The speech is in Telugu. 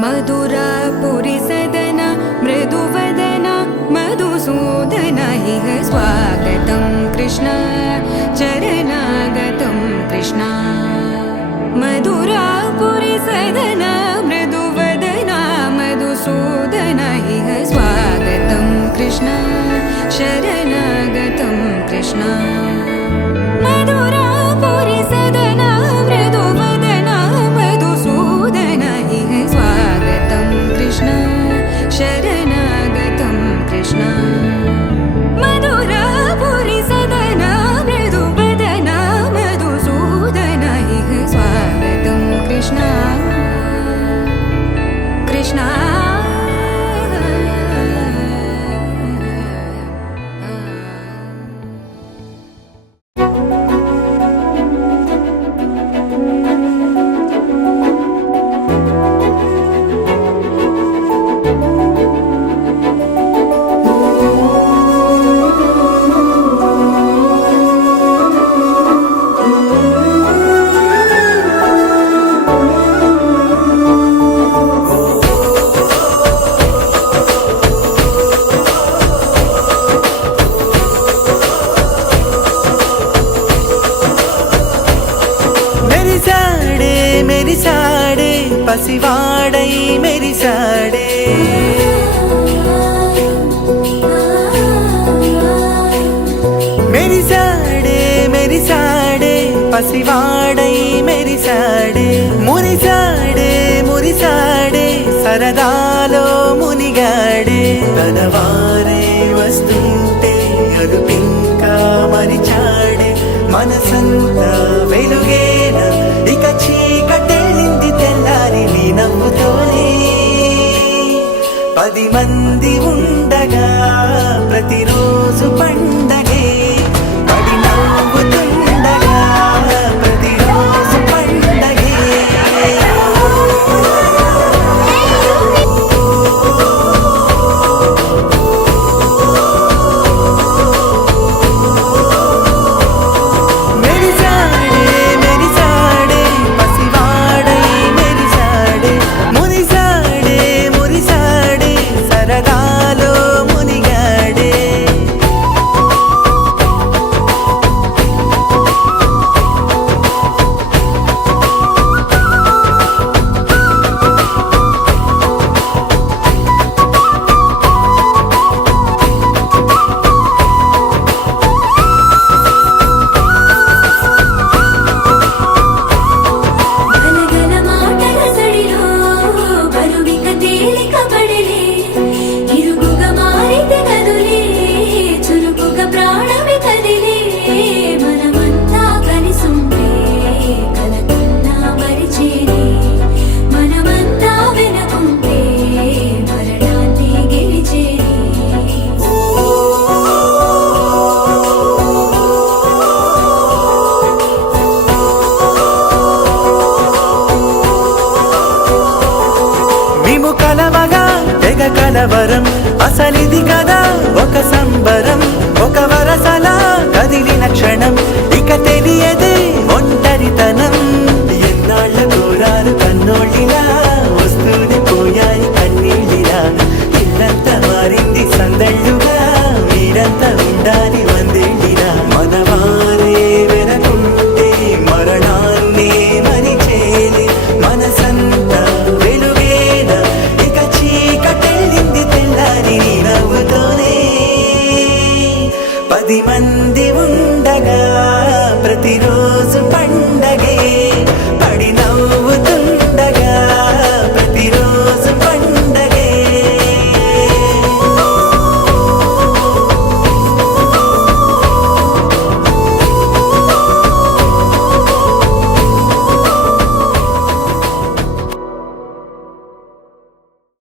मधुरापुरी सदन मृदुवदन मधुसूदन इह स्वागतं कृष्ण चरणागतं कृष्ण मधुरापुरी सदन मृदुवदन मधुसूदन इह स्वागतं कृष्ण शरणागतं कृष्ण मधुरापुरी सदन मृदुवदन मधुसूदन इह स्वागतं कृष्ण शरणागतं कृष्ण मधुरापुरी सदन मृदुवदन मधुसूदन इह स्वागतं कृष्ण कृष्ण पसिवाड़ै मेरी साड़े मेरी साड़े पसिवाड़ै मेरी साड़े मुरी साड़े सरदालो मुनिगाड़े तनवारे वस्तुंटे अरुपिंका मरिचाड़े मनसंता वेलुगेन इक चीकटेल्लिंदी तेल्लारि नी नव्वुतोने 10 మంది ఉండగా ప్రతిరోజు పండగే పడి నవ్వుతుండగా ప్రతిరోజు పండగే मेरी साड़े पसिवाड़ै मेरी साड़े मुरी साड़े सरदालो मुनिगाड़े గలగల మాటల సడిలో బరువిక తేలిక పడలే ఇరుగుగా మారితే కదులే చురుకుగా ప్రాణమి కదిలే మనమంతా కలిసుంటే కలకున్నా మరిచేనే మనమంతా వెనకుంటే మరణాన్ని గెలిచేనే మేము కలవగా తెగ కలవరం అసలిది కదా ఒక సంబరం ఒక వరసలా కదిలిన క్షణం